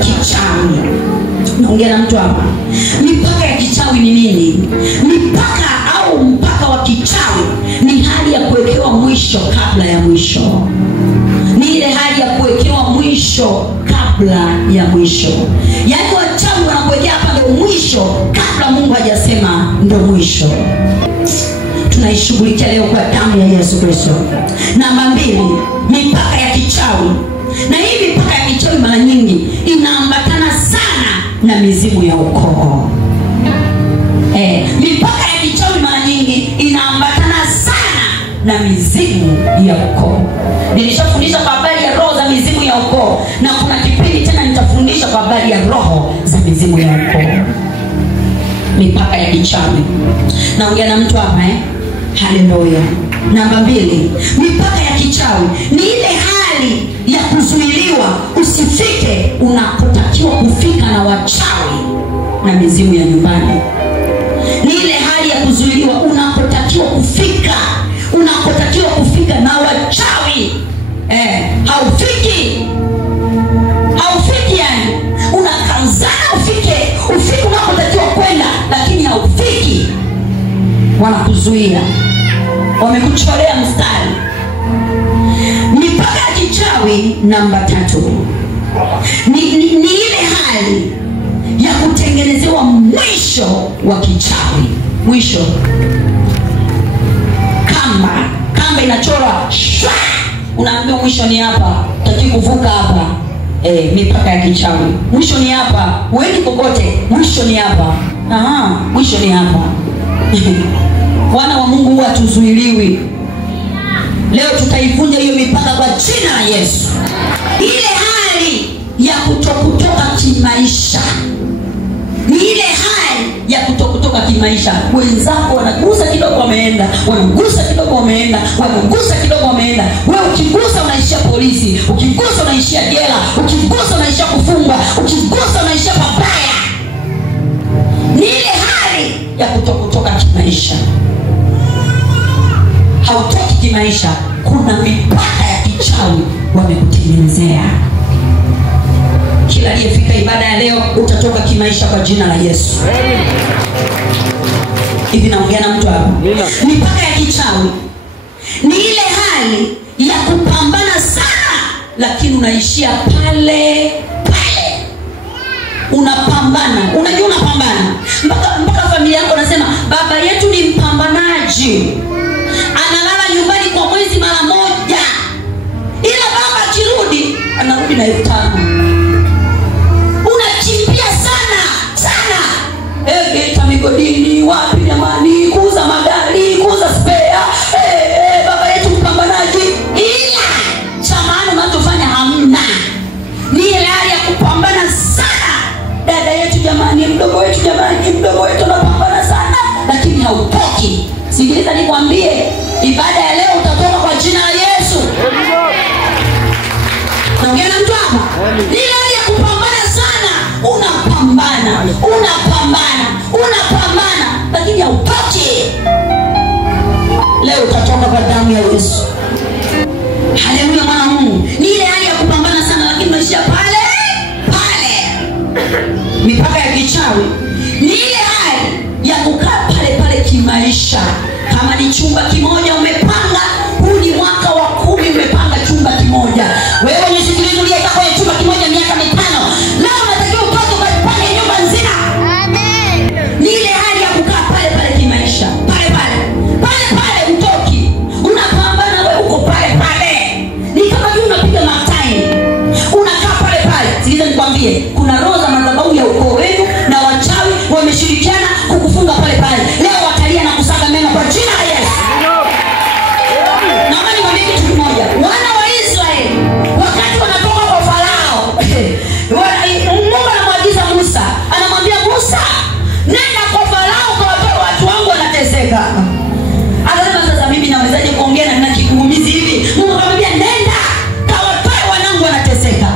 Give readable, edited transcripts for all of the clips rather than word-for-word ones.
kichawi. Naongea na mtu hapa. Mipaka ya kichawi ni nini? Mipaka au mpaka wa kichawi ni hali ya kuwekewa mwisho kabla ya mwisho. Ni ile hali ya kuwekewa mwisho kabla ya mwisho. Yaani wachawi wanakuwekea hapa ndio mwisho kabla Mungu hajasema ndio mwisho. Tunaishughulikia leo kwa damu ya Yesu Kristo. Namba 2, mipaka ya kichawi. Na hii mipaka ya kichawi mara nyingi inaambatana sana na mizimu ya ukoo. Mipaka ya kichawi mara nyingi inaambatana sana na mizimu ya ukoo. Nilishafundisha kwa habari ya roho za mizimu ya ukoo, na kuna kipindi tena nitafundisha kwa habari ya roho za mizimu ya ukoo. Mipaka ya kichawi. Naongea na mtu hapa Haleluya. Namba 2, mipaka ya kichawi ni ile hali ya kuzuiliwa usifike unapotakiwa kufika na wachawi na mizimu ya nyumbani. Ni ile hali ya kuzuiliwa unapotakiwa kufika na wachawi. Haufiki yani. Unakanzana ufike unapotakiwa kwenda, lakini haufiki. Wanakuzuia. Wamekuchorea mstari. Mipaka ya kichawi namba 3 ni ile hali ya kutengenezewa mwisho wa kichawi. Mwisho. Kamba inachora. Unaambiwa mwisho ni hapa, utaki kuvuka hapa. Mipaka ya kichawi. Mwisho ni hapa, uendi kokote. Mwisho ni hapa. Mwisho ni hapa. Wana wa Mungu huwa tuzuiliwi. Leo tutaivunja hiyo mipaka kwa jina la Yesu. Ile hali ya kutokutoka kimaisha. Ni ile hali ya kutokutoka kimaisha. Wenzako wanagusa kidogo wameenda, wanagusa kidogo wameenda, wanagusa kidogo wameenda. Wewe ukigusa unaishia polisi, ukigusa unaishia jela, ukigusa unaishia kufungwa, ukigusa unaishia pabaya. Ni ile hali ya kutokutoka kimaisha. Hautoki kimaisha, kuna mipaka ya kichawi wamekutengenezea. Kila aliyefika ibada ya leo utatoka kimaisha kwa jina la Yesu. Hivi naongea na mtu hapa. Mipaka ya kichawi ni ile hali ya kupambana sana, lakini unaishia pale. Unapambana. Unajua unapambana. Mpaka familia yako nasema baba yetu ni mpambanaji. Analala nyumbani kwa mwezi mara moja. Ila baba akirudi anarudi na 5,000. Unakimbia sana. Geita migodini wapi jamani, kuuza magari, kuuza spare. Baba yetu mpambanaji. Ila cha maana unachofanya hamna. Ni ile hali ya kupambana sana. Dada yetu jamani, mdogo wetu anapambana sana, lakini hautoki. Sikiliza nikwambie, ibada ya leo utatoka kwa jina la Yesu. Naongea na mtu hapa. Ni ile hali ya kupambana sana. Unapambana, lakini hautoki. Leo utatoka kwa damu ya Yesu. Haleluya mwana Mungu. Ni ile hali ya kupambana sana, lakini unaishia pale. Mipaka ya kichawi ni ile hali ya kukaa pale kimaisha. Kama ni chumba kimoja umepanga, huu ni mwaka wa 10 umepanga chumba kimoja. Wewe unisikilize uliyekaa kwenye chumba kimoja miaka 5. Leo unatakiwa utoke ukapange nyumba nzima. Amen. Ni ile hali ya kukaa pale kimaisha. Pale utoki. Unapambana wewe uko pale. Ni kama vile unapiga matai. Unakaa pale. Sikiliza nikwambie, kuna roho za madhabahu ya ukoo wenu na wachawi wameshirikiana kukufunga pale. Leo watalia na kusaga meno kwa jina la Yesu. Naomba niwaambie kitu kimoja. Wana wa Israeli wakati wanatoka kwa Farao, Mungu anamwagiza Musa, anamwambia Musa, nenda kwa Farao kawatoe watu wangu wanateseka. Akasema sasa mimi nawezaje kuongea na nina kigugumizi hivi? Mungu akamwambia nenda kawatoe wanangu wanateseka.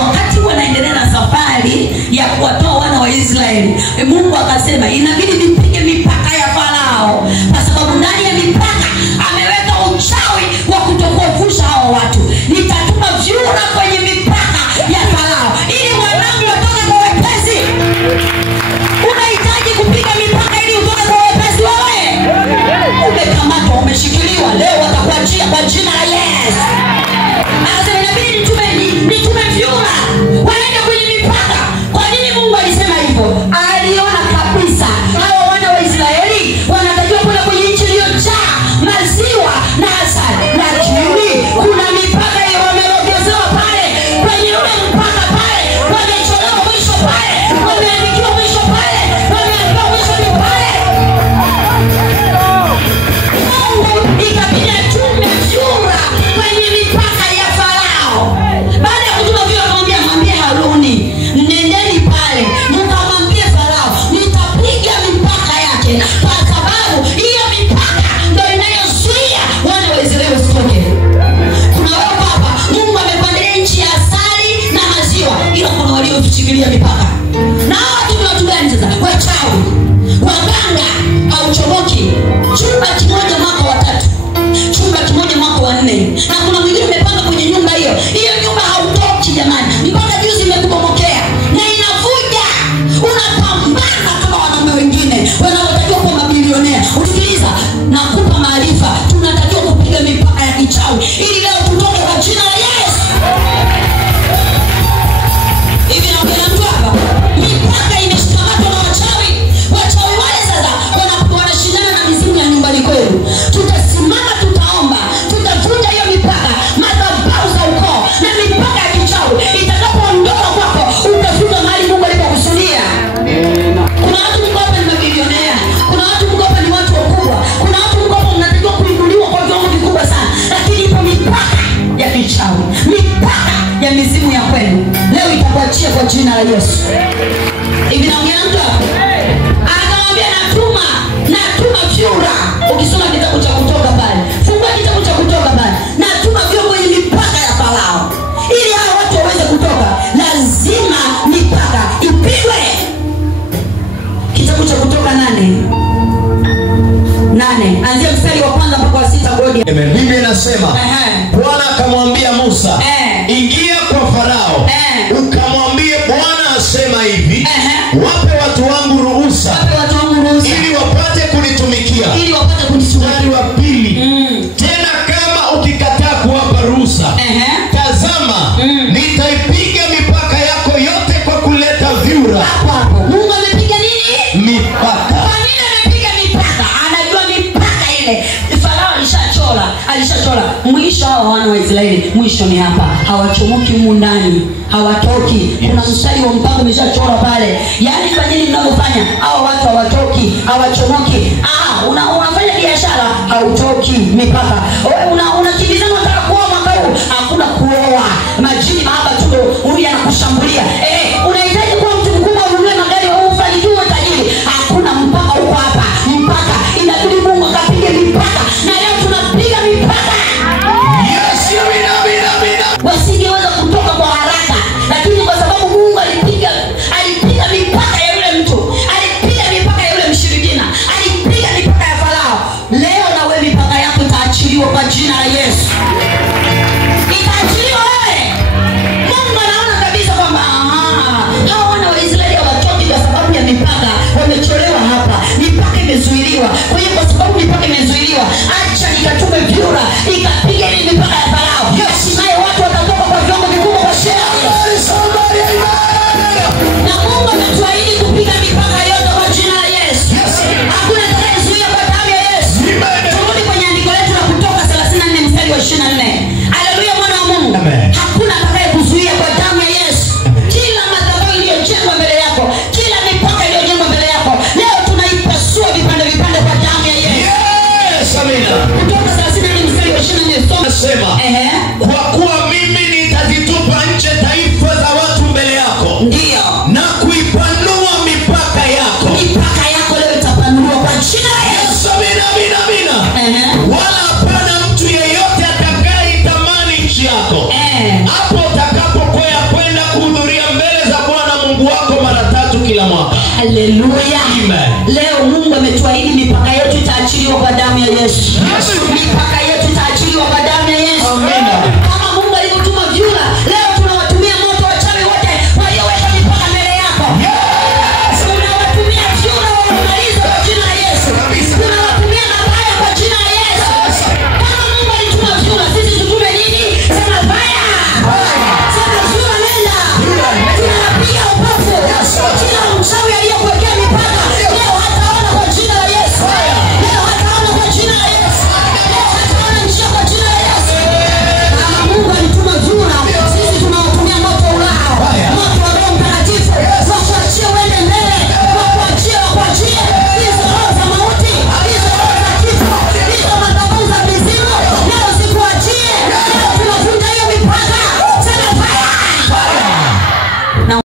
Wakati wanaendelea na safari ya kuwatoa wana wa Israeli, Mungu akasema inabidi nipige mipaka ya Farao, kwa sababu ndani ya mipaka ameweka uchawi wa kutokuwavusha hao watu. Nitatuma vyura kwenye mipaka ya Farao ili wamefichilia mipaka. Na watu ni watu gani sasa? Wachawi, waganga, hauchomoki. Chumba kimoja mwaka wa 3, chumba kimoja mwaka wa 4, na kuna mwingine umepanga kwenye nyumba hiyo nyumba hautoki jamani, mpaka juzi imekubomokea na inavuja. Unapambana kama wanaume wengine wanaotakiwa kuwa mabilionea. Usikiliza, nakupa maarifa, tunatakiwa kupiga mipaka ya kichawi ili leo tutoke kwa jina la Yesu. Hivi naongea mtu hapa, mipaka imeshikamatwa na wachawi. Wachawi wale sasa wanashindana na mizimu ya nyumbani kwenu. Tutasimama, tutaomba, tutavunja hiyo mipaka, madhabahu za ukoo na mipaka ya kichawi. Itakapoondoka kwako, utafuta mahali Mungu alipokusudia. Kuna watu mko hapa ni mabilionea, kuna watu mko hapa ni watu wakubwa, kuna watu mko hapa mnatakiwa kuinuliwa kwa viwango vikubwa sana, lakini ipo mipaka ya kichawi, mipaka ya mizimu ya kwenu. Leo itakuachia kwa jina la Yesu. Hivi naongea mtu hapa, akamwambia natuma vyura. Ukisoma kitabu cha Kutoka pale, fungua kitabu cha Kutoka pale, natuma vyura kwenye mipaka ya Farao. Ili hao watu waweze kutoka, lazima mipaka ipigwe. Kitabu cha Kutoka 8, anzia mstari wa 1 mpaka wa 6. Godi. Biblia inasema Bwana akamwambia Musa, ingia kwa Farao, ukamwambie Bwana asema hivi, wape watu wangu ruhusa, ili wapate kunitumikia. Mstari wa 2, tena kama ukikataa kuwapa ruhusa, tazama, nitaipiga mipaka yako yote kwa kuleta vyura. Mungu amepiga nini? Mipaka. Kwa nini amepiga mipaka? Anajua mipaka ile Farao alishachora. Mwisho hao wana wa Israeli, mwisho ni hapa. Hawachomoki humu ndani, hawatoki. Kuna mstari wa mpaka umeshachora pale. Yaani kwa nini mnavyofanya? Hao watu hawatoki, hawachomoki. Unafanya biashara, hautoki mipaka. Wewe unakimbizana unataka kuoa mwaka huu, hakuna kuoa. Majini mahaba tu huyu anakushambulia. Unahitaji kuwa mtu mkubwa, ununue magari, ufanikiwe, tajiri. Hakuna mpaka huko hapa. Mpaka inabidi Mungu akapige mipaka. Na leo tunapiga mipaka. Yes, amina. Wasingeweza kutoka kwa haraka, lakini kwa sababu Mungu alipiga mipaka ya yule mtu, alipiga mipaka ya yule mshirikina, alipiga mipaka ya Farao. Leo na wewe mipaka yako itaachiliwa kwa jina la Yesu. Itaachiliwa wewe. Mungu anaona kabisa kwamba hao wana wa Israeli hawatoki kwa sababu ya mipaka, wamecholewa hapa. Mipaka imezuiliwa. Kwa hiyo kwa sababu mipaka imezuiliwa, acha nikatume vyura ikapiga ile mipaka ya Farao. Hatimaye watu watatoka kwa viwango vikubwa kwa jina la Yesu. Na Mungu ametuahidi kupiga mipaka yote kwa jina la Yesu. Hakuna atakayezuia kwa damu ya Yesu. Turudi kwenye andiko letu la Kutoka 34 mstari wa 24. Haleluya, mwana wa Mungu. Hakuna atakayekuzuia kwa damu ya Yesu. Kila madhabahu iliyojengwa mbele yako, kila mipaka iliyojengwa mbele yako, leo tunaipasua vipande kwa damu ya Yesu. Yes, amina. Kutoka 34 mstari wa 24. Nasema, kwa kuwa mimi nitazitupa nje taifa za watu mbele yako. Ndio. Na kuipanua mipaka yako. Mipaka yako leo itapanuliwa kwa jina la Yesu. Amina. Wala hapana mtu yeyote atakayeitamani nchi yako. Hapo utakapokwea kwenda kuhudhuria mbele za Bwana Mungu wako mara 3 kila mwaka. Haleluya. Amen. Leo Mungu ametuahidi mipaka yetu itaachiliwa kwa damu ya Yesu. Mipaka